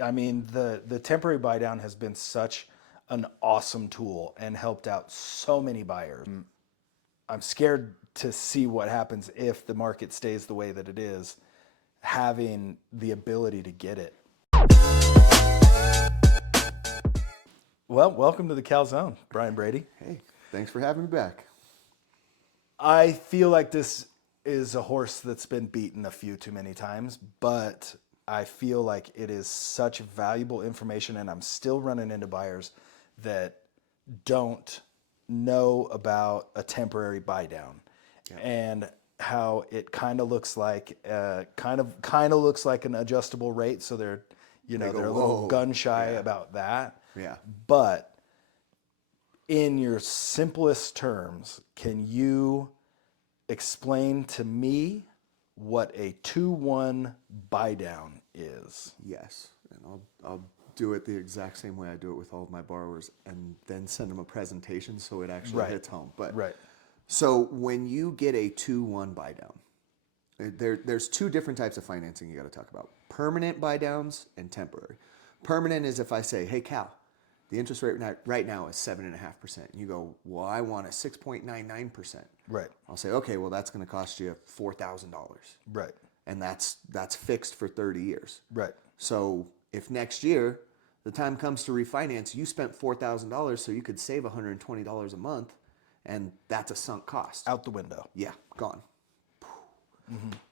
I mean, the temporary buy down has been such an awesome tool and helped out so many buyers. I'm scared to see what happens if the market stays the way that it is, having the ability to get it. Well, welcome to the Calzone, Brian Brady. Hey, thanks for having me back. I feel like this is a horse that's been beaten a few too many times, but I feel like it is such valuable information, and I'm still running into buyers that don't know about a temporary buy down and how it kind of looks like looks like an adjustable rate. So they're a little "Whoa." gun shy Yeah. about that. Yeah. But in your simplest terms, can you explain to me what a 2-1 buy down is? Yes. And I'll do it the exact same way I do it with all of my borrowers and then send them a presentation so it actually hits home. But Right. so when you get a 2-1 buy down, there's two different types of financing you got to talk about: permanent buy downs and temporary. Permanent is if I say, hey, Cal, the interest rate right now is 7.5%. You go, well, I want a 6.99%. Right. I'll say, okay, well, that's going to cost you $4,000. Right. And that's fixed for 30 years. Right. So if next year the time comes to refinance, you spent $4,000 so you could save $120 a month, and that's a sunk cost. Out the window. Yeah, gone.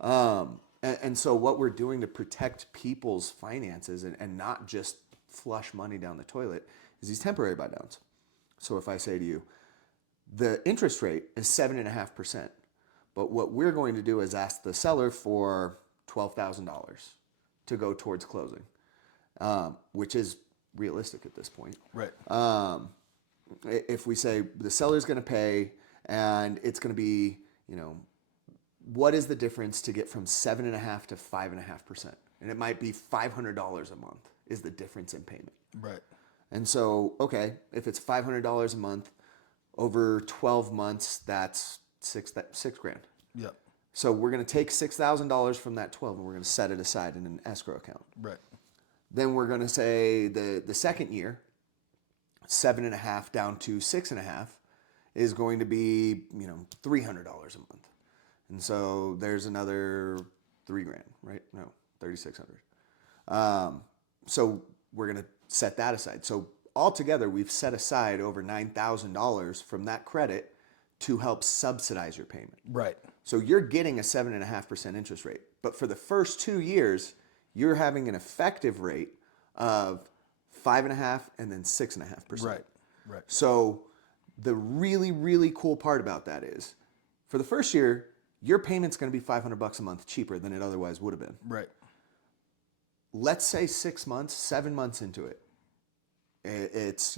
And so what we're doing to protect people's finances and not just flush money down the toilet is these temporary buy downs. So if I say to you, the interest rate is 7.5%, but what we're going to do is ask the seller for $12,000 to go towards closing, which is realistic at this point. Right. If we say the seller's going to pay and it's going to be, what is the difference to get from 7.5 to 5.5%? And it might be $500 a month is the difference in payment. Right. And so, okay, if it's $500 a month over 12 months, that's six grand. Yep. So we're going to take $6,000 from that 12 and we're going to set it aside in an escrow account. Right. Then we're going to say the second year, 7.5 down to 6.5 is going to be, $300 a month. And so there's another $3,000, right? No, 3,600. So we're going to set that aside. So altogether, we've set aside over $9,000 from that credit to help subsidize your payment. Right. So you're getting a 7.5% interest rate. But for the first 2 years, you're having an effective rate of 5.5 and then 6.5%. Right. Right. So the really, really cool part about that is for the first year, your payment's going to be $500 a month cheaper than it otherwise would have been. Right. Let's say 6 months, 7 months into it, it's,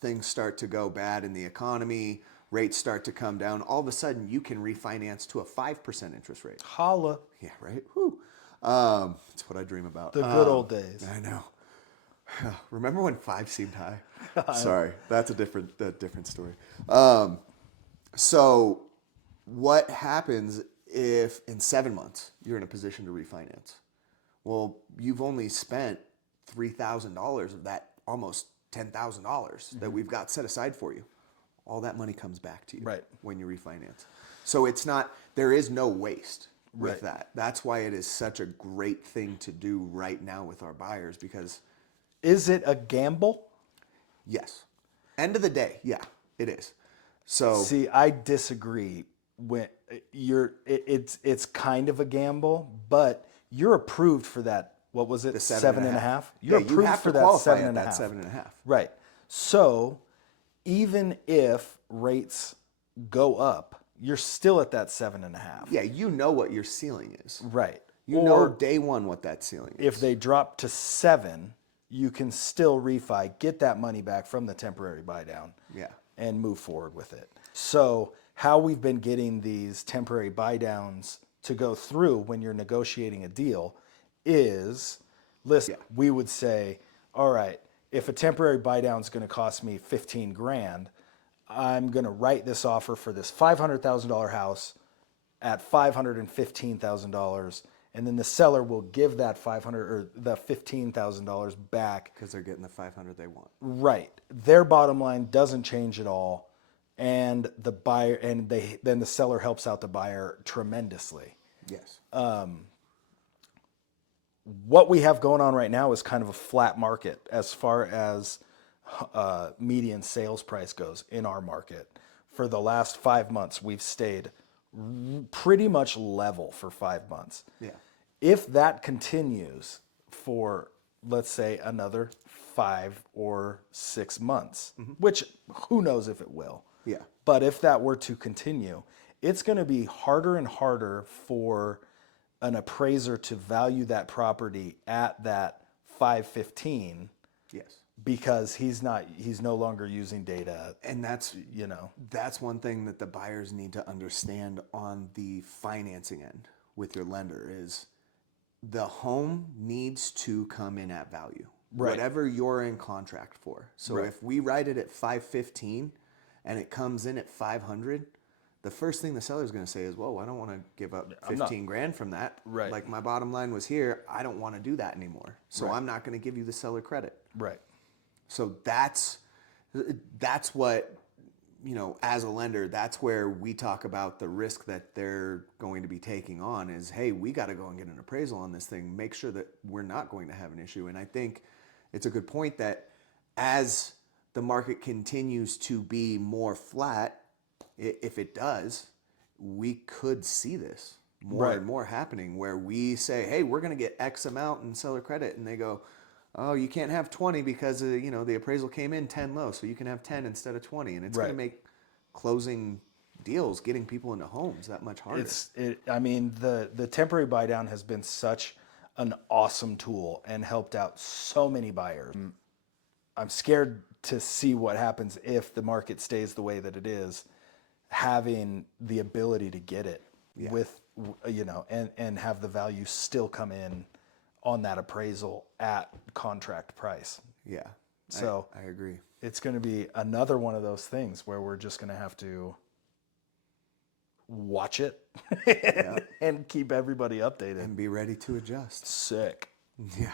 things start to go bad in the economy, rates start to come down. All of a sudden, you can refinance to a 5% interest rate. Holla. Yeah, right? Whew. It's what I dream about. The good old days. I know. Remember when 5 seemed high? Sorry, that's a different story. So what happens if in 7 months you're in a position to refinance? Well, you've only spent $3,000 of that almost $10,000 that we've got set aside for you. All that money comes back to you when you refinance. So there is no waste with that. That's why it is such a great thing to do right now with our buyers, because... Is it a gamble? Yes. End of the day, yeah, it is. So see, I disagree. When it's kind of a gamble, but you're approved for that. What was it? 7.5. You're approved for that 7.5. 7.5. Right. So even if rates go up, you're still at that 7.5. Yeah, you know what your ceiling is. Right. You know day one what that ceiling is. If they drop to 7, you can still refi, get that money back from the temporary buy down, and move forward with it. So how we've been getting these temporary buy downs to go through when you're negotiating a deal is, listen, we would say, all right, if a temporary buy down is going to cost me 15 grand, I'm going to write this offer for this $500,000 house at $515,000, and then the seller will give that 500 or the $15,000 back. Because they're getting the 500 they want. Right. Their bottom line doesn't change at all, and the buyer then the seller helps out the buyer tremendously. Yes. What we have going on right now is kind of a flat market as far as median sales price goes in our market. For the last 5 months, we've stayed pretty much level for 5 months. Yeah. If that continues for, let's say, another 5 or 6 months, which who knows if it will. Yeah. But if that were to continue, it's going to be harder and harder for an appraiser to value that property at that 515 Yes. because he's no longer using data. And that's You know, that's one thing that the buyers need to understand on the financing end with your lender is the home needs to come in at value. Right. Whatever you're in contract for. So Right. if we write it at 515 and it comes in at 500, the first thing the seller's going to say is, "Whoa, I don't want to give up 15 grand from that. Right. Like my bottom line was here. I don't want to do that anymore. So Right. I'm not going to give you the seller credit." right. So that's what, as a lender, that's where we talk about the risk that they're going to be taking on is, hey, we got to go and get an appraisal on this thing, make sure that we're not going to have an issue. And I think it's a good point that as the market continues to be more flat, if it does, we could see this more Right. and more happening where we say, hey, we're going to get X amount in seller credit. And they go, oh, you can't have 20 because, the appraisal came in 10 low. So you can have 10 instead of 20. And it's going to Right. make closing deals, getting people into homes that much harder. I mean, the temporary buy down has been such an awesome tool and helped out so many buyers. I'm scared to see what happens if the market stays the way that it is, having the ability to get it with, and have the value still come in on that appraisal at contract price. Yeah. So I agree. it's going to be another one of those things where we're just going to have to watch it and keep everybody updated. And be ready to adjust. Sick. Yeah.